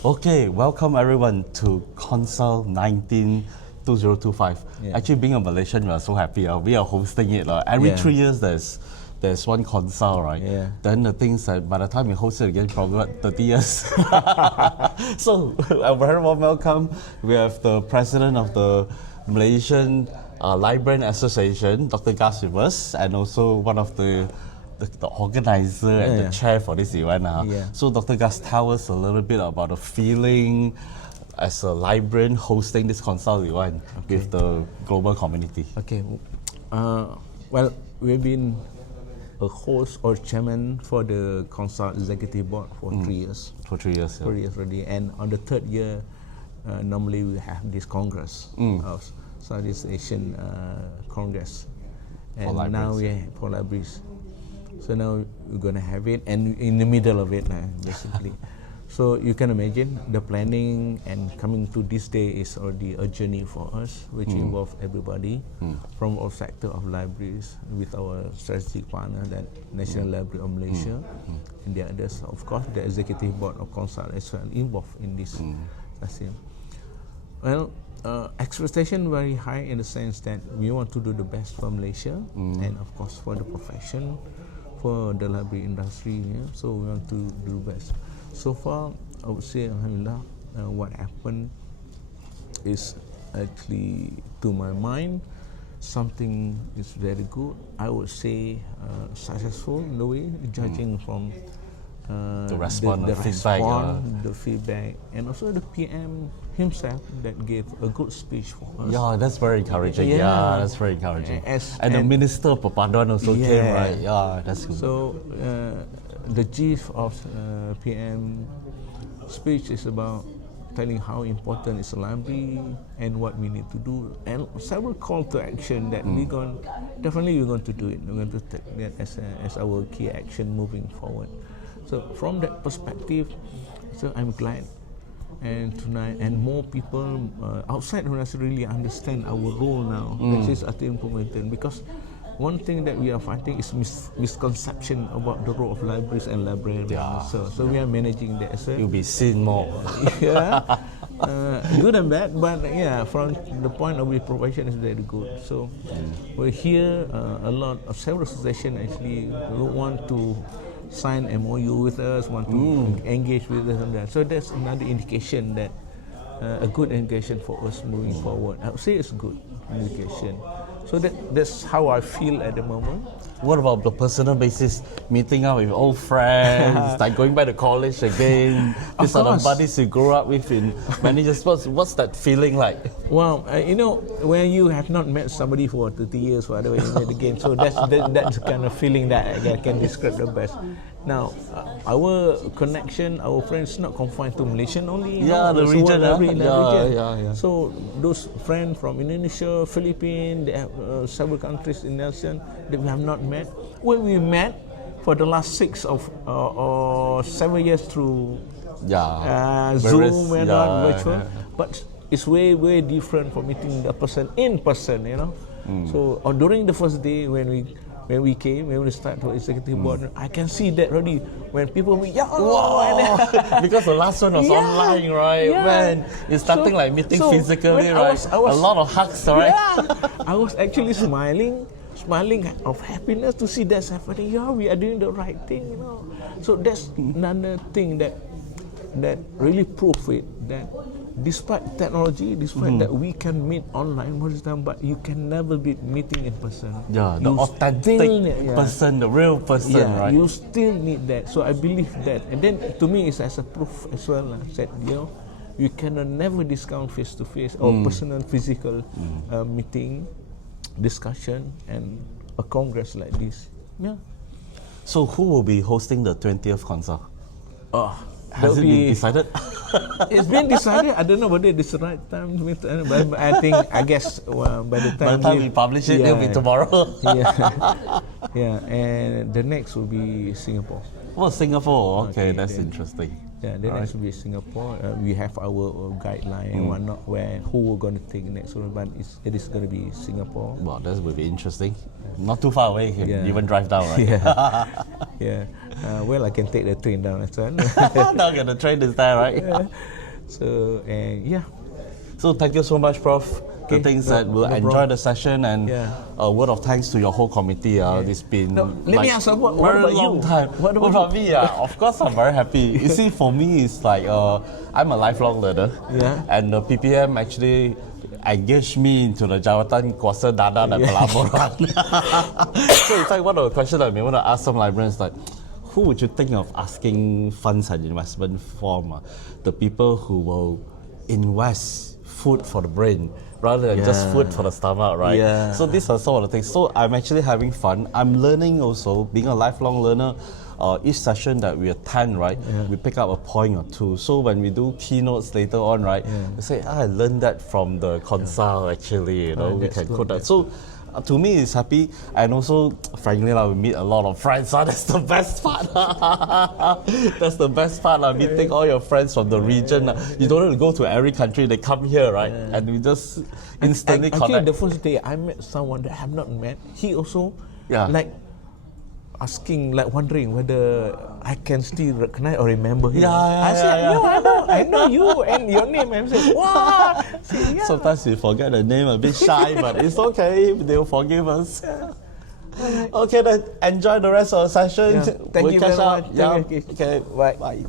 Okay, welcome everyone to CONSAL 2025. Yeah. Actually, being a Malaysian, we are so happy. We are hosting it. Every Yeah. 3 years, there's one CONSAL, right? Yeah. Then the things that by the time we host it again, probably what, 30 years. So, a very warm welcome. We have the president of the Malaysian Librarian Association, Dr. Gus, with us, and also one of the organizer and the chair for this event. Yeah. So Dr. Gus, tell us a little bit about the feeling as a librarian hosting this CONSAL event with the global community. Okay. Well, we've been a host or chairman for the CONSAL Executive Board for 3 years. For 3 years. 3 years already. And on the third year, normally we have this Congress of Southeast Asian Congress. And For now we have for libraries. So now we're going to have it, and in the middle of it, basically. So you can imagine the planning and coming to this day is already a journey for us, which involves everybody from all sector of libraries with our strategic partner, that National Library of Malaysia, and the others. Of course, the executive board of CONSAL as well involved in this. Well, expectation very high in the sense that we want to do the best for Malaysia, and of course for the profession, for the library industry, so we want to do best. So far, I would say, Alhamdulillah, what happened is actually, to my mind, something is very good. I would say successful in a way, judging from The response, the feedback, the feedback, and also the PM himself that gave a good speech for us. Yeah, that's very encouraging. Yeah, that's very encouraging. And the Minister Papaduan also came, right? Yeah, that's good. So the gist of PM speech is about telling how important is a library and what we need to do, and several call to action that we're going to do it. We're going to take that as our key action moving forward. So from that perspective, so I'm glad, and tonight, and more people outside of us really understand our role now, which is at the implementation. Because one thing that we are fighting is misconception about the role of libraries and librarians. Yeah. So we are managing that as well. You'll be seen more. Yeah, good and bad, but yeah, from the point of view, profession is very good. So we hear a lot of several associations actually want to sign MOU with us, want to engage with us on that. So that's another indication that a good indication for us moving forward. I would say it's good indication. So that's how I feel at the moment. What about the personal basis? Meeting up with old friends, like going back to college again. These are the buddies you grew up with in many years. What's that feeling like? Well, when you have not met somebody for 30 years, whatever, you met again. So that's the kind of feeling that I can describe the best. Now, our connection, our friends, not confined to Malaysian only. The region. region. So those friends from Indonesia, Philippines, they have several countries in ASEAN that we have not met. When we met for the last 6 or 7 years through Zoom and virtual, but it's way different from meeting the person in person. So during the first day when we start to executive board, I can see that already when people meet. Because the last one was online, right? When it's starting meeting physically, right? A lot of hugs, right? Yeah, I was actually smiling of happiness to see that's happening. Yeah, we are doing the right thing, So that's another thing that really proves it, that despite technology, despite that we can meet online most of the time, but you can never be meeting in person. Yeah, the authentic person, the real person, right? You still need that. So I believe that. And then to me, it's as a proof as well, that, you cannot never discount face-to-face or personal, physical meeting, discussion, and a congress like this. Yeah. So who will be hosting the 20th CONSAL? Has it been decided? It's been decided. I don't know whether it's the right time, but I guess by the time we publish it, it'll be tomorrow. Yeah, and the next will be Singapore. Oh, Singapore. Okay, Okay, that's then- interesting. Yeah, then next will be Singapore. We have our guideline and whatnot where who we're going to take next one, but it is going to be Singapore. Wow, that would be interesting. Not too far away. You can Yeah. even drive down, right? Yeah, yeah. Well, I can take the train down as well. Now get the train is there, right? Yeah. So and yeah, So thank you so much, Prof. The Okay, things no- that we'll no enjoy problem. the session and Yeah. a word of thanks to your whole committee. It's been No, let me ask, what very about long you? time. What about about me? Of course, I'm very happy. You see, for me, it's like I'm a lifelong learner. Yeah. And the PPM actually engaged me into the jawatan kuasa dana dan pelaburan. So in fact, one of the questions I may want to ask some librarians like, who would you think of asking funds and investment from? The people who will invest food for the brain rather than just Yeah. food for the stomach, right? Yeah. So these are some of the things. So I'm actually having fun. I'm learning also, being a lifelong learner. Each session that we attend, right, we pick up a point or two. So when we do keynotes later on, right, we say, I learned that from the CONSAL actually, you know, we that's can good, quote that. that's So to me, it's happy, and also, frankly, we meet a lot of friends. That's the best part. That's the best part. Meeting all your friends from the region. You don't have to go to every country. They come here, right? And we just instantly actually, connect. the first day I met someone that I have not met. He also Yeah. like asking, like wondering whether I can still recognize or remember him. Yeah, yeah, I said, yeah, no, I know you and your name. I said, wow. I said, yeah. Sometimes we forget the name, a bit shy, but it's okay. They'll forgive us. Okay, then enjoy the rest of the session. Yeah. Thank you catch very up. much. Yeah. Thank you. Okay, Bye. bye.